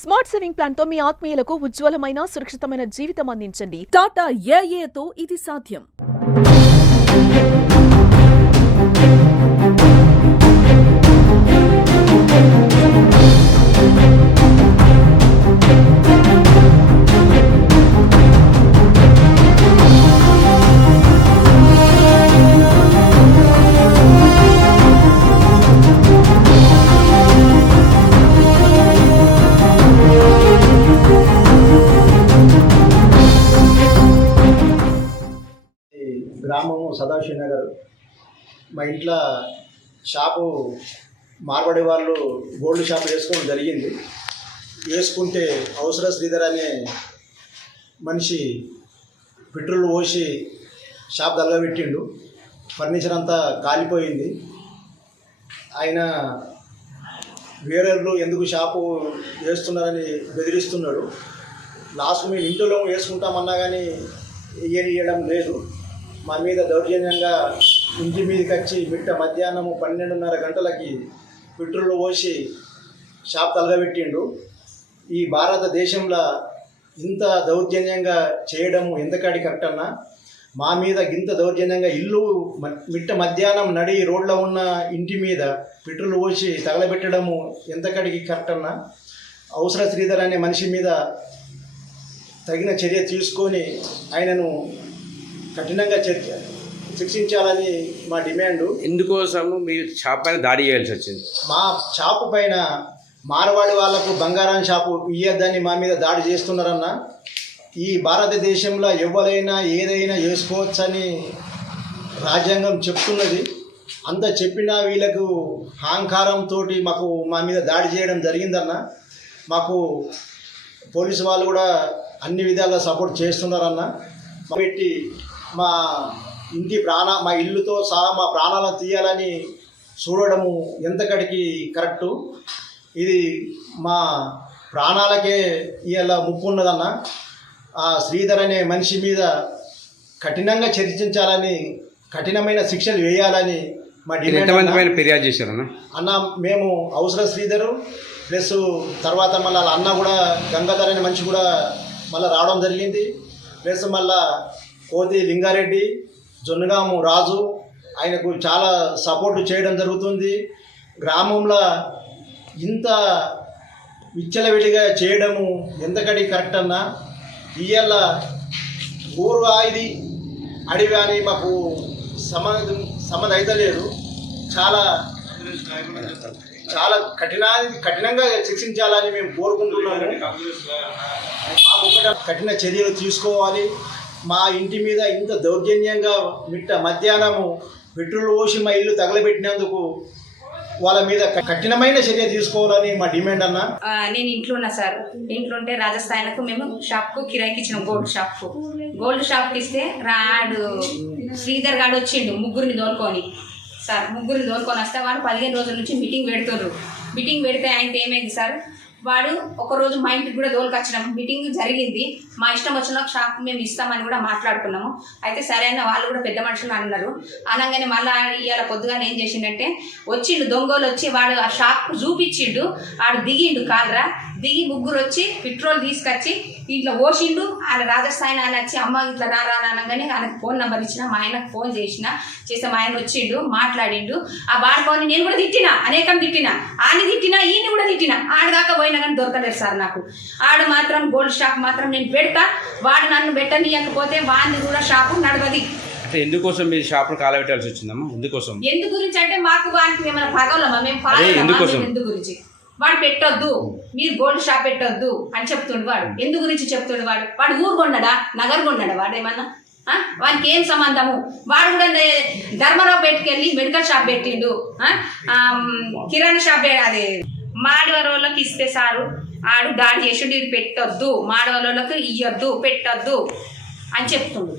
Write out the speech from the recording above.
Smart saving plan తో మీ ఆత్మీయులకు ఉజ్వలమైన సురక్షితమైన జీవితం అందించండి. టాటా ఏఏతో ఇది సాధ్యం. గ్రామము సదాశివ నగర్. మా ఇంట్లో షాపు మార్వాడి వాళ్ళు గోల్డ్ షాప్ వేసుకోవడం జరిగింది. వేసుకుంటే అవసర శ్రీధర్ అనే మనిషి పెట్రోల్ పోసి షాప్ తగలబెట్టిండు. ఫర్నిచర్ అంతా కాలిపోయింది. ఆయన వేరేళ్ళు ఎందుకు షాపు వేస్తున్నారని బెదిరిస్తున్నాడు. లాస్ట్ మేము ఇంట్లో వేసుకుంటామన్నా కానీ ఇయ్యడం లేదు. మా మీద దౌర్జన్యంగా ఇంటి మీదకి వచ్చి మధ్యాహ్నం 12:30 గంటలకి పెట్రోల్ పోసి షాప్ తలగబెట్టిండు. ఈ భారతదేశంలో ఇంత దౌర్జన్యంగా చేయడము ఎంతకాడి కరెక్ట్ అన్నా? మా మీద ఇంత దౌర్జన్యంగా ఇల్లు మధ్యాహ్నం నడి రోడ్లో ఉన్న ఇంటి మీద పెట్రోల్ పోసి తగలబెట్టడము ఎంతకాడికి కరెక్ట్ అన్నా? అవసర శ్రీధర్ అనే మనిషి మీద తగిన చర్య తీసుకొని ఆయనను కఠినంగా శిక్షించాలని మా డిమాండు. ఎందుకోసము మీ షాప్ పైన దాడి చేయాల్సి వచ్చింది? మా షాపు పైన మార్వాడి వాళ్లకు బంగారం షాపు ఇయ్యద్దని మా మీద దాడి చేస్తున్నారన్న. ఈ భారతదేశంలో ఎవరైనా ఏదైనా చేసుకోవచ్చని రాజ్యాంగం చెప్తున్నది. అంత చెప్పినా వీళ్ళకు అహంకారంతో మా మీద దాడి చేయడం జరిగిందన్న. మాకు పోలీసు వాళ్ళు కూడా అన్ని విధాలుగా సపోర్ట్ చేస్తున్నారన్న. పెట్టి మా ఇల్లుతో సహా మా ప్రాణాలను తీయాలని చూడడము ఎంతకడికి కరెక్టు? ఇది మా ప్రాణాలకే ఇవాళ ముప్పు ఉన్నదన్న. ఆ శ్రీధర్ అనే మనిషి మీద కఠినంగా చర్చించాలని, కఠినమైన శిక్షలు వేయాలని మా డిమాండ్. ఫిర్యాదు చేశారన్న? అన్న, మేము అవసర శ్రీధరు ప్లస్ తర్వాత మళ్ళీ అన్న కూడా గంగాధర్ అనే మనిషి కూడా మళ్ళీ రావడం జరిగింది. ప్లస్ మళ్ళా కోతి లింగారెడ్డి, జొన్నగాము రాజు ఆయనకు చాలా సపోర్ట్ చేయడం జరుగుతుంది. గ్రామంలో ఇంత విచ్చలవిడిగా చేయడము ఎంతకడి కరెక్ట్ అన్నా? ఇవాళ ఊరు ఇది అడివి అని మాకు సంబంధం అయితే లేదు. చాలా చాలా కఠినంగా శిక్షించాలని మేము కోరుకుంటున్నాము. మాకు కఠిన చర్యలు తీసుకోవాలి. మా ఇంటి మీద ఇంత దౌర్జన్యంగా మధ్యాహ్నము పెట్రోల్ పోసి మా ఇల్లు తగలబెట్టినందుకు వాళ్ళ మీద కఠినమైన చర్య తీసుకోవాలని మా డిమాండ్ అన్న. నేను ఇంట్లో ఉన్నా సార్. ఇంట్లో ఉంటే రాజస్థాన్కు మేము షాప్కు కిరాయికి ఇచ్చినాం. గోల్డ్ షాప్కి ఇస్తే రాడు శ్రీధర్ గాడు వచ్చిండు ముగ్గురిని తోలుకొని వస్తే వాడు 15 రోజుల నుంచి మీటింగ్ పెడుతున్నారు. మీటింగ్ పెడితే ఆయనకి ఏమైంది సార్, వాడు ఒకరోజు మా ఇంటికి కూడా దోలుకొచ్చినాం. మీటింగ్ జరిగింది. మా ఇష్టం వచ్చిన షాప్ మేము ఇస్తామని కూడా మాట్లాడుకున్నాము. అయితే సరే అన్న వాళ్ళు కూడా పెద్ద మనుషులు అన్నారు. అనగానే మళ్ళీ ఇవాళ పొద్దుగానే ఏం చేసిండంటే వచ్చిండు దొంగలు వచ్చి వాడు ఆ షాప్ చూపించిండు. వాడు దిగిండు కాలరా దిగి ముగ్గురు వచ్చి పెట్రోల్ తీసుకొచ్చి ఇంట్లో పోసిండు. ఆయన రాజస్థాన్ ఆయన వచ్చి అమ్మ ఇట్లా రారా అనగానే ఆయనకు ఫోన్ నెంబర్ ఇచ్చిన. మా ఆయనకు ఫోన్ చేస్తే మా ఆయన వచ్చిండు, మాట్లాడిండు. ఆ బాడుకోని నేను కూడా తిట్టినా, అనేకం తిట్టినా, ఆని తిట్టినా, ఈయన కూడా తిట్టినా. ఆడదాకా పోయినా కానీ దొరకలేదు సార్ నాకు. ఆడు మాత్రం గోల్డ్ షాప్ మాత్రం నేను పెడతా, వాడు నన్ను పెట్టనీయకపోతే వాడిని కూడా షాపు నడవది. అంటే ఎందుకోసం మీ షాప్ కాలబెట్టాల్సి వచ్చిందమ్మా? ఎందు గురించి అంటే మాకు వానికి ఏమైనా పగలమా? మేము ఎందు గురించి వాడు పెట్టొద్దు, మీరు గోల్డ్ షాప్ పెట్టొద్దు అని చెప్తుండు. వాడు ఎందు గురించి చెప్తుండు? వాడు ఊరు కొన్నాడా, నగర్ కొన్నాడా? వాడేమన్నా వానికి ఏం సంబంధము? వాడు కూడా ధర్మరావు పెట్టుకెళ్ళి మెడికల్ షాప్ పెట్టిండు. కిరాణా షాప్ అది మాడవరోళ్ళకి ఇస్తే సారు ఆడు దాడి చేసిండు. ఇది పెట్టొద్దు, మాడవరోళ్ళకి ఇయ్యొద్దు, పెట్టొద్దు అని చెప్తుండు.